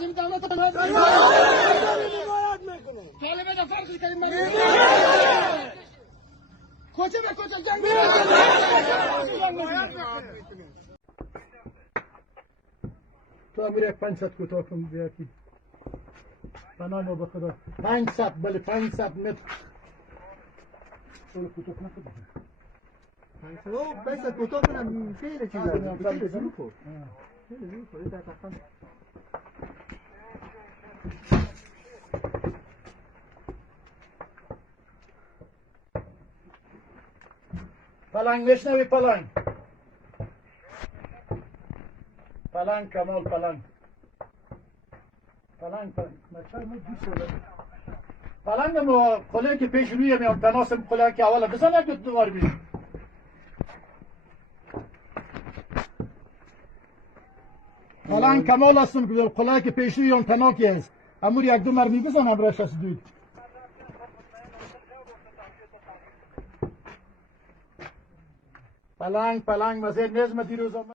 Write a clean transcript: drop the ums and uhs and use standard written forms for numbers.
این دولت طالب فرقی کردیم کجا به کجا جنگ تو امیر 500 کوتاه کن بیاتی بنامو به خدا 500 بله 500 متر شو کوتاه نکن 500 کوتاه کنم خیلی چیزا خیلی زود خورد خیلی زود خورد در تختم پلنگ بشنوی پلنگ پلنگ کمال پلنگ پلنگ مچه ما دوست دارم پلنگ ما خله که پیش روی میام تناسم خله که اولا بزن یک دوبار بیم پلنگ کمال هستم که خله که پیش روی هم تناکی است امور یک دو مرمی بزنم برش از دود پلنگ مزید نیز ما دیروز